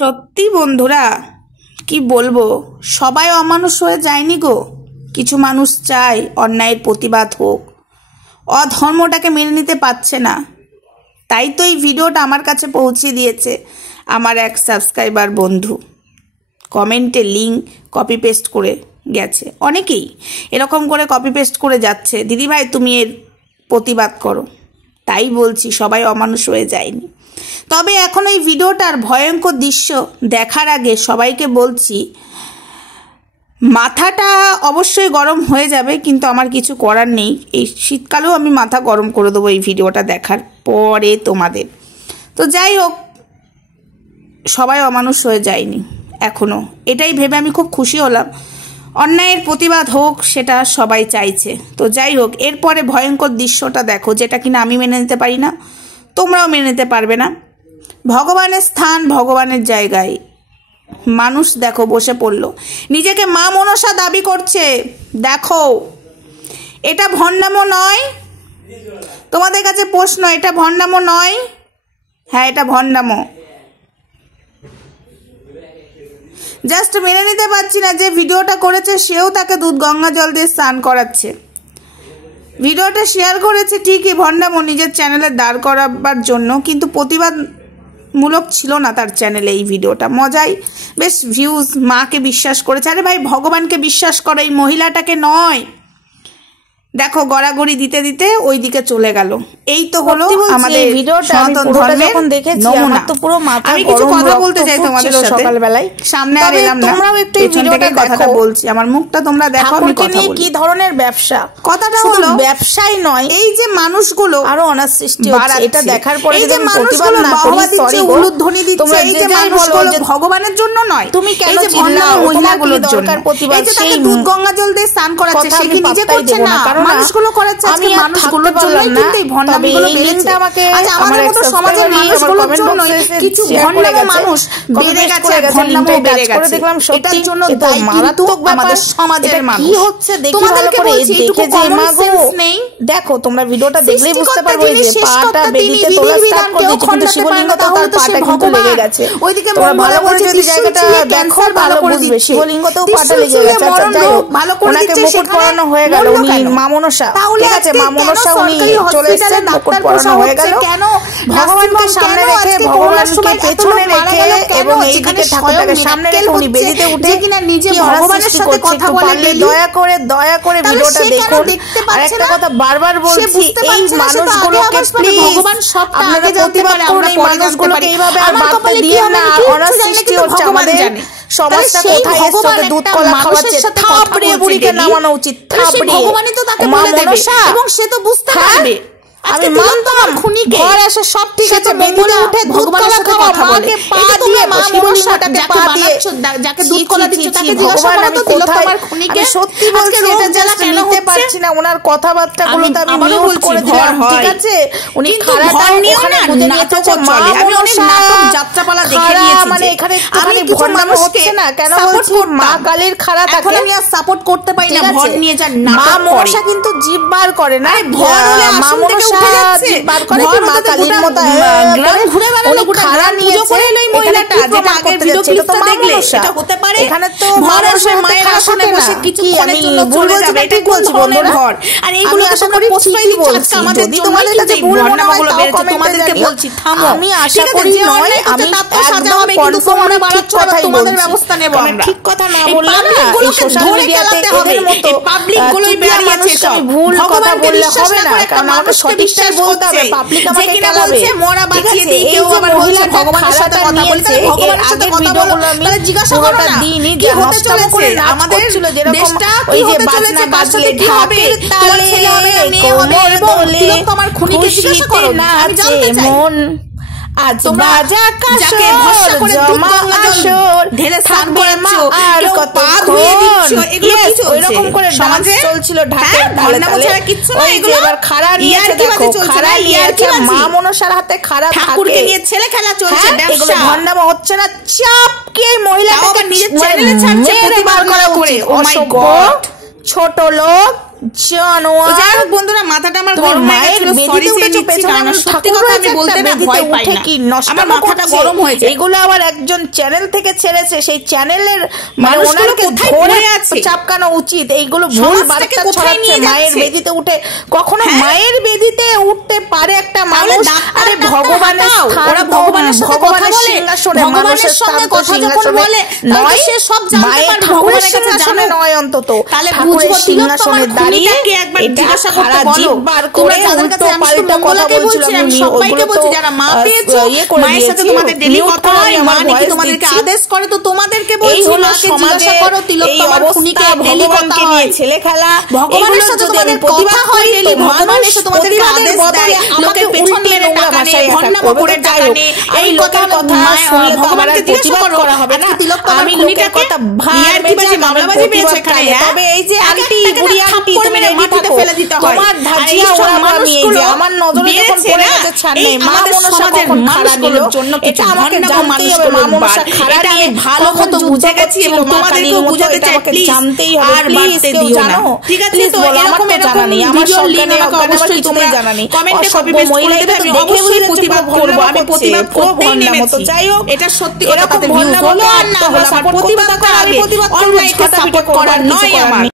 সত্যি বন্ধুরা কি বলবো, সবাই অমানুষ হয়ে যায়নি গো। কিছু মানুষ চায় অন্যায়ের প্রতিবাদ হোক, অধর্মটাকে মেনে নিতে পারছে না। তাই তো এই ভিডিওটা আমার কাছে পৌঁছে দিয়েছে আমার এক সাবস্ক্রাইবার বন্ধু। কমেন্টে লিঙ্ক কপি পেস্ট করে গেছে, অনেকেই এরকম করে কপি পেস্ট করে যাচ্ছে, দিদিভাই তুমি এর প্রতিবাদ করো। তাই বলছি সবাই অমানুষ হয়ে যায়নি। তবে এখন এই ভিডিওটার ভয়ঙ্কর দৃশ্য দেখার আগে সবাইকে বলছি, মাথাটা অবশ্যই গরম হয়ে যাবে, কিন্তু আমার কিছু করার নেই। এই শীতকালেও আমি মাথা গরম করে দেবো এই ভিডিওটা দেখার পরে তোমাদের। তো যাই হোক, সবাই অমানুষ হয়ে যায়নি এখনও, এটাই ভেবে আমি খুব খুশি হলাম। অন্যায়ের প্রতিবাদ হোক সেটা সবাই চাইছে। তো যাই হোক, এরপরে ভয়ঙ্কর দৃশ্যটা দেখো, যেটা কিনা আমি মেনে নিতে পারি না, তোমরাও মেনে নিতে পারবে না। ভগবানের স্থান, ভগবানের জায়গায় মানুষ দেখো বসে পড়লো, নিজেকে মা মনসা দাবি করছে। দেখো, এটা ভণ্ডামো নয়? তোমাদের কাছে প্রশ্ন, এটা ভণ্ডামো নয়? হ্যাঁ, এটা ভণ্ডামো। জাস্ট মেনে নিতে পারছি না যে ভিডিওটা করেছে সেও তাকে দুধ গঙ্গা জল দিয়ে স্নান করাচ্ছে। ভিডিওটা শেয়ার করেছে ঠিকই, ভণ্ডামো নিজের চ্যানেলে দাঁড় করাবার জন্য, কিন্তু প্রতিবাদমূলক ছিল না তার চ্যানেলে এই ভিডিওটা। মজাই বেশ ভিউজ, মাকে বিশ্বাস করেছে। আরে ভাই, ভগবানকে বিশ্বাস করো, এই মহিলাটাকে নয়। দেখো, গড়াগড়ি দিতে দিতে ওই দিকে চলে গেল। এই তো হলো আমাদের সনাতন ধর্মের নমুনা। আমি কিছু কথা বলতে চাই তোমাদের সাথে সকালবেলায়, সামনে আর এলাম না, তোমরাও একটু এই ভিডিওটা কথাটা বলছি, আমার মুখটা তোমরা দেখো আমি কথা বলি। কি ধরনের ব্যবসা, কথাটা হলো ব্যবসাই নয়, এই যে মানুষগুলো আরো অনার সৃষ্টি হচ্ছে, এটা দেখার পরে যদি আমি প্রতিবাদ না করি, সরি উলুধ্বনি দিচ্ছে, এই যে মানুষগুলো ভগবানের জন্য নয়, তুমি কেন চিল্লাও? মহিলাগুলোর জন্য এই যে তাকে দুধ গঙ্গা জল দিয়ে স্নান করাচ্ছে, সে কি নিজে করছে না? মানুষগুলো করাচ্ছে, আজকে মানুষগুলোর জন্যই কিন্তু এই ভণ্ডামিগুলো বেড়েছে। আচ্ছা, আমাদের মতো সমাজের মানুষগুলোর জন্য কিছু ভণ্ডামো মানুষ বেড়ে গেছে, ভণ্ডামো বেড়ে গেছে। এটার জন্য দায়ী কিন্তু আমাদের সমাজের মানুষ। কি হচ্ছে তোমাদেরকে বলছি, এইটুকু কমন সেন্স নেই। দেখো, তোমরা ভিডিওটা দেখলেই বুঝতে পারবে যে পাটা বেদিতে তোলা স্টার্ট করে দিয়েছে, কিন্তু শিবলিঙ্গ তো তার পাটা কিন্তু লেগে গেছে। ওইদিকে ভালো করে যদি জায়গাটা দেখো ভালো বুঝবে, শিবলিঙ্গতেও পাটা লেগে গেছে। আচ্ছা, যাই হোক, ওনাকে মুকুট পরানো হয়ে গেল, উনি মা মনসা, ঠিক আছে, মা মনসা উনি চলে এসেছেন, মুকুট পরানো হয়ে গেল। ভগবানকে সামনে রেখে, ভগবানকে পেছনে রেখে এবং এইদিকে ঠাকুরটাকে সামনে রেখে উনি বেদিতে উঠে কিনা নিজে ভগবানের সাথে কথা বলে। দয়া করে ভিডিওটা দেখুন। আর একটা কথা বারবার বলছি, এই মানুষগুলোকে প্লিজ আপনারা প্রতিবাদ করুন, এই মানুষগুলোকে এইভাবে আর বার্তা দিয়ে না। অনার সৃষ্টি হচ্ছে আমাদের সমাজটা কোথায় এসে দুধ কলা খাওয়াচ্ছে, থাপড়িয়ে বুড়িকে নামানো উচিত, থাপড়িয়ে। ভগবানই তো তাকে বলে দেবে এবং সে তো বুঝতে পারবে। আমি মানতাম খুনিকে, ঘর আসে সব ঠিক আছে, বেদিতে উঠে দুধ কলা খাওয়া, মাকে পা দিয়ে মা মনসাটাকে পা দিয়ে যাকে দুধ কলা দিচ্ছ তাকে জিজ্ঞাসা করো তো তিলোত্তমার খুনিকে। সত্যি বলছি, এটা জাস্ট নিতে পারছি না, ওনার কথাবার্তাগুলো তো আমি মিউট করে দিলাম, ঠিক আছে? উনি খারাপ নিও না, নাটক চলে, আমি অনেক নাটক যাত্রাপালা দেখে নিয়েছি, মানে এখানে একটুখানি ভণ্ডামি হচ্ছে না কেন বলছি? মা কালীর খারাপ এখন আমি আর সাপোর্ট করতে পারি না, ভর নিয়ে যা নাটক করে। মা মনসা কিন্তু জিভ বার করে না, ভর হলে আসন থেকে উঠে যাচ্ছে, বার করে কি মা কালীর মতো গ্রাম ঘুরে বেড়ালো, খাড়া নিয়ে করে এই মহিলাটা, যেটা আগের ভিডিও ক্লিপটা দেখলে এটা হতে পারে। এখানে তো ভর আসে মায়ের আসনে বসে কিছু ক্ষণের জন্য চলে যাবে, এটা কোন ধরনের ভর? আর এইগুলো তো তোমরা প্রশ্রয় দিচ্ছ আজকে আমাদের, তোমাদের কাছে ভুল মনে হয় তাও তোমাদেরকে বলছি থামো। আমি আশা করি নয়, আমি একদম কনফার্ম বাড়াচ্ছ, তোমাদের ব্যবস্থা নেব আমরা। ঠিক কথা না বললে না, এই সোশ্যাল মিডিয়াতে এদের মতো পাবলিক গুলোই বেরিয়েছে, সব ভুল কথা বললে হবে না, কারণ আমাকে সঠিকটাই বলতে হবে। পাবলিক আমাকে চালাবে, মোরা বাঁচিয়ে দিই, কেউ আবার বলছে ভগবানের সাথে কথা বলতে, ভগবানের সাথে কথা বলো, তাহলে জিজ্ঞাসা করো না কি হতে চলেছে আমাদের দেশটা, ওই যে বাজনা বাজিয়ে ঢাকের তালে কোমর বলে তিলোত্তমার খুনিকে জিজ্ঞাসা করো না, আমি জানতে চাই। আজ বাজা কাশর জমা আসর ঢেলে স্নান করাচ্ছ, আর কত ধুয়ে দিচ্ছ, এগুলো কি চলছে? এরকম করে সমাজে চলছিল ঢাকের তালে তালে। ওই যে এবার খাড়া নিয়েছে, দেখো খাড়া নিয়েছে, মা মনসার হাতে খাড়া থাকে, ঠাকুরকে নিয়ে ছেলে খেলা চলছে, এগুলো ভণ্ডামি হচ্ছে না? চাপকে মহিলাটাকে নিজের চ্যানেলে ছাড়ছে প্রতিবাদ করা করে। ও মাই গড, ছোট লোক যাই হোক বন্ধুরা, মাথাটা আমার গরম হয়ে গেছিল, সরি চেয়ে নিচ্ছি, কারণ সত্যি কথা আমি বলতে না ভয় পাই না, আমার মাথাটা গরম হয়েছে। এগুলো আবার একজন চ্যানেল থেকে ছেড়েছে, সেই চ্যানেলের মানুষগুলোকে ধরে চাপকানো উচিত। এইগুলো ভুল বার্তা ছড়াচ্ছে মায়ের বেদিতে উঠে। কখনো মায়ের বেদিতে উঠতে পারে একটা মানুষ? আরে ভগবানের সিংহাসনে, মানুষের সঙ্গে কথা যখন বলে নয়, সে সব জানতে পারে, ভগবানের কাছে জানে নয় অন্তত। তাহলে বুঝবো সিংহাসনে দাঁড়িয়ে একবার জিজ্ঞাসা করতে বলো, তোমরা যাদের কাছে আমি শুধু মঙ্গলাকে বলছি, আমি সবাইকে বলছি যারা মা পেয়েছো, মায়ের সাথে তোমাদের ডেলি কথা হয়, মা নাকি তোমাদেরকে আদেশ করে, তো তোমাদেরকে বলছি মাকে জিজ্ঞাসা করো, তিলোত্তমার খুনিকে ডেলি কথা হয়, ছেলে খেলা, ভগবানের সাথে তোমাদের প্রতিবাদ হয় ডেলি, ভগবান এসে তোমাদেরকে আদেশ দেয়, লোকের পেছন মেরে টাকা নেয়, ভণ্ডামি করে টাকা নেয়, এই লোকের কথা শুনলে ভগবানকে জিজ্ঞাসা করা হবে না। তিলোত্তমার খুনিটাকে ইয়ার্কিবাজি মামলাবাজি পেয়েছে এখানে, তবে এই যে আন্টি বুড়ি আন্টি তুমি মাটিতে ফেলে দিতে হয়, তোমার ধাজিয়া ওরা মানুষগুলো আমার নজরে যখন পড়ে গেছে ছাড়নে, মা মনসা কখন মানুষগুলোর জন্য কিছু আমাকে জানতেই হবে, মা মনসা খারাপ আমি ভালো মতো বুঝে গেছি এবং তোমাদেরকেও বুঝাতে চাই, প্লিজ জানতেই হবে, আর বাড়তে দিও না, ঠিক আছে? তো এরকম জানা নেই, আমার সরকারি আমাকে অবশ্যই তোমরা জানা নেই, কমেন্টে কপি পেস্ট করে দেবে, আমি অবশ্যই প্রতিবাদ করব, আমি প্রতিবাদ করতেই নেমেছি। যাই হোক, এটা সত্যি কথা, তাতে ভিউজ হলো আর না হলো, আমার প্রতিবাদ করা, আমি প্রতিবাদ করব, অন্যায়কে সাপোর্ট করার নয় আমার।